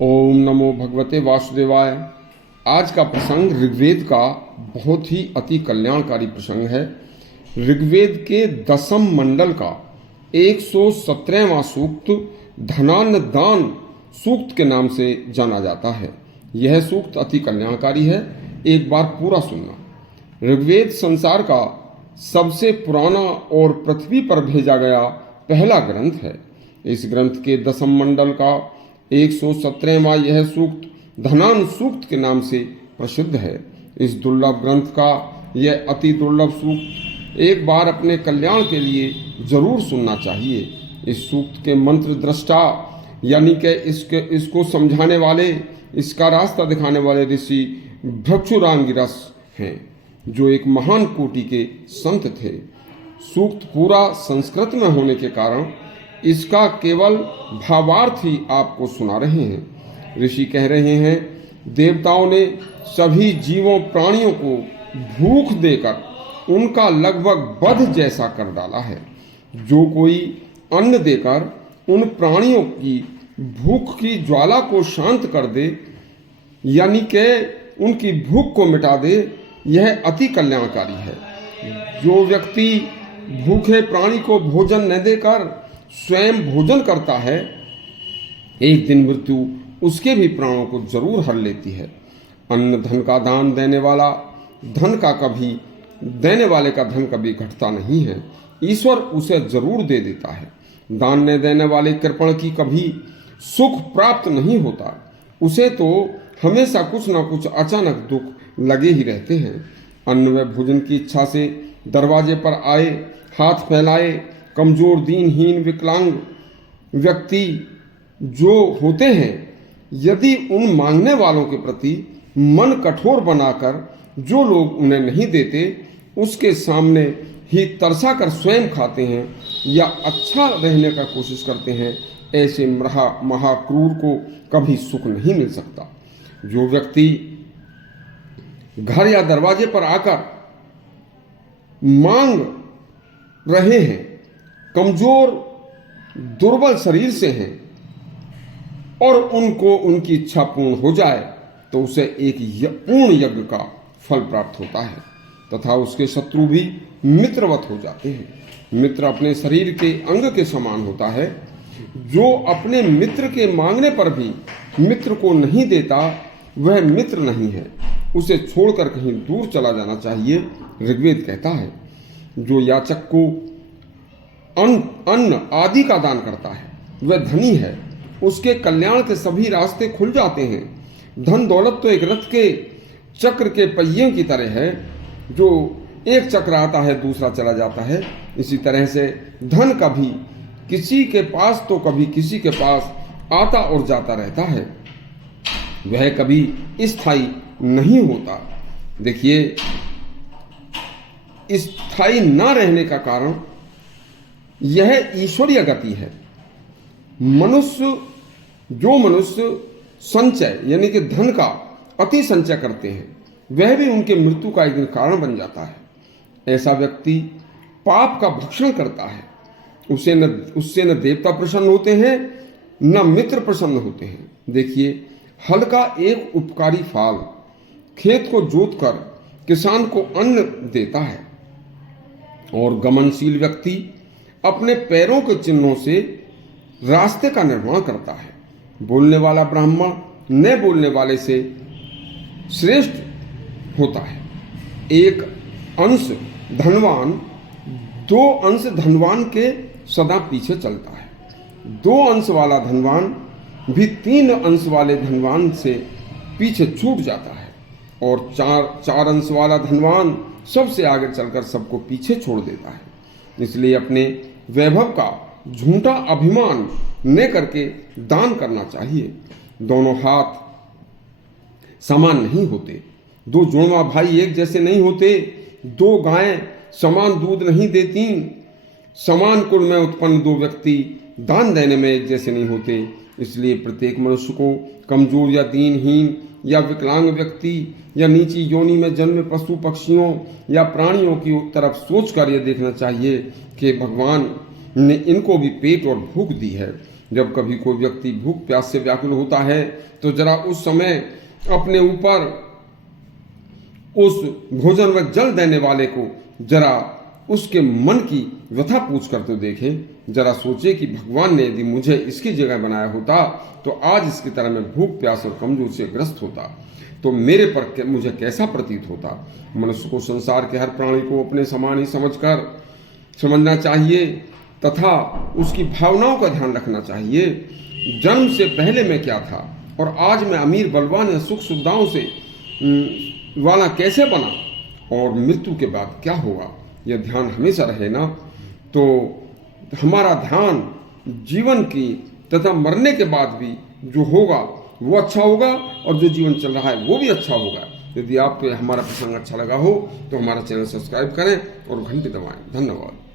ओम नमो भगवते वासुदेवाय। आज का प्रसंग ऋग्वेद का बहुत ही अति कल्याणकारी प्रसंग है। ऋग्वेद के 10वें मंडल का 117वां सूक्त धनान्न दान सूक्त के नाम से जाना जाता है। यह सूक्त अति कल्याणकारी है, एक बार पूरा सुनना। ऋग्वेद संसार का सबसे पुराना और पृथ्वी पर भेजा गया पहला ग्रंथ है। इस ग्रंथ के 10वें मंडल का 117वां यह सूक्त धनान सूक्त के नाम से प्रसिद्ध है। इस दुर्लभ ग्रंथ का यह अति दुर्लभ सूक्त एक बार अपने कल्याण के लिए जरूर सुनना चाहिए। इस सूक्त के मंत्र दृष्टा यानी कि इसको समझाने वाले, इसका रास्ता दिखाने वाले ऋषि भृक्षुरांगिरस हैं, जो एक महान कोटि के संत थे। सूक्त पूरा संस्कृत में होने के कारण इसका केवल भावार्थ ही आपको सुना रहे हैं। ऋषि कह रहे हैं, देवताओं ने सभी जीवों प्राणियों को भूख देकर उनका लगभग वध जैसा कर डाला है। जो कोई अन्न देकर उन प्राणियों की भूख की ज्वाला को शांत कर दे, यानी कि उनकी भूख को मिटा दे, यह अति कल्याणकारी है। जो व्यक्ति भूखे प्राणी को भोजन न देकर स्वयं भोजन करता है, एक दिन मृत्यु उसके भी प्राणों को जरूर हर लेती है। अन्न धन का दान देने वाला देने वाले का धन कभी घटता नहीं है, ईश्वर उसे जरूर दे देता है। दान न देने वाले कृपण की कभी सुख प्राप्त नहीं होता, उसे तो हमेशा कुछ न कुछ अचानक दुख लगे ही रहते हैं। अन्न व भोजन की इच्छा से दरवाजे पर आए, हाथ फैलाए कमजोर, दीनहीन, विकलांग व्यक्ति जो होते हैं, यदि उन मांगने वालों के प्रति मन कठोर बनाकर जो लोग उन्हें नहीं देते, उसके सामने ही तरसा कर स्वयं खाते हैं या अच्छा रहने का कोशिश करते हैं, ऐसे महाक्रूर को कभी सुख नहीं मिल सकता। जो व्यक्ति घर या दरवाजे पर आकर मांग रहे हैं, कमजोर दुर्बल शरीर से हैं, और उनको उनकी इच्छा पूर्ण हो जाए तो उसे एक पूर्ण यज्ञ का फल प्राप्त होता है तथा उसके शत्रु भी मित्रवत हो जाते हैं। मित्र अपने शरीर के अंग के समान होता है। जो अपने मित्र के मांगने पर भी मित्र को नहीं देता, वह मित्र नहीं है, उसे छोड़कर कहीं दूर चला जाना चाहिए। ऋग्वेद कहता है, जो याचक को अन्न आदि का दान करता है वह धनी है, उसके कल्याण के सभी रास्ते खुल जाते हैं। धन दौलत तो एक रथ के चक्र के पहिए की तरह है, जो एक चक्र आता है दूसरा चला जाता है। इसी तरह से धन कभी किसी के पास तो कभी किसी के पास आता और जाता रहता है, वह कभी स्थायी नहीं होता। देखिए, स्थायी न रहने का कारण यह ईश्वरीय गति है। मनुष्य संचय यानी कि धन का अति संचय करते हैं, वह भी उनके मृत्यु का एक दिन कारण बन जाता है। ऐसा व्यक्ति पाप का भक्षण करता है, उससे न देवता प्रसन्न होते हैं न मित्र प्रसन्न होते हैं। देखिए, हल का एक उपकारी फाल खेत को जोतकर किसान को अन्न देता है, और गमनशील व्यक्ति अपने पैरों के चिन्हों से रास्ते का निर्माण करता है। बोलने वाला ब्राह्मण न बोलने वाले से श्रेष्ठ होता है। एक अंश धनवान 2 अंश धनवान के सदा पीछे चलता है। 2 अंश वाला धनवान भी 3 अंश वाले धनवान से पीछे छूट जाता है, और 4 अंश वाला धनवान सबसे आगे चलकर सबको पीछे छोड़ देता है। इसलिए अपने वैभव का झूठा अभिमान न करके दान करना चाहिए। दोनों हाथ समान नहीं होते, 2 जुड़वा भाई एक जैसे नहीं होते, 2 गायें समान दूध नहीं देती, समान कुल में उत्पन्न 2 व्यक्ति दान देने में एक जैसे नहीं होते। इसलिए प्रत्येक मनुष्य को कमजोर या दीनहीन या विकलांग व्यक्ति या नीची योनि में जन्मे पशु पक्षियों या प्राणियों की तरफ सोचकर यह देखना चाहिए कि भगवान ने इनको भी पेट और भूख दी है। जब कभी कोई व्यक्ति भूख प्यास से व्याकुल होता है तो जरा उस समय अपने ऊपर उस भोजन व जल देने वाले को जरा उसके मन की व्यथा पूछ कर तो देखें। जरा सोचे कि भगवान ने यदि मुझे इसकी जगह बनाया होता तो आज इसकी तरह मैं भूख प्यास और कमजोरी से ग्रस्त होता तो मेरे पर मुझे कैसा प्रतीत होता। मनुष्य को संसार के हर प्राणी को अपने समान ही समझना चाहिए तथा उसकी भावनाओं का ध्यान रखना चाहिए। जन्म से पहले मैं क्या था और आज मैं अमीर बलवान या सुख सुविधाओं से वाला कैसे बना और मृत्यु के बाद क्या होगा, यह ध्यान हमेशा रहे ना तो हमारा ध्यान जीवन की तथा मरने के बाद भी जो होगा वो अच्छा होगा और जो जीवन चल रहा है वो भी अच्छा होगा। यदि आपको हमारा प्रसंग अच्छा लगा हो तो हमारा चैनल सब्सक्राइब करें और घंटी दबाएं। धन्यवाद।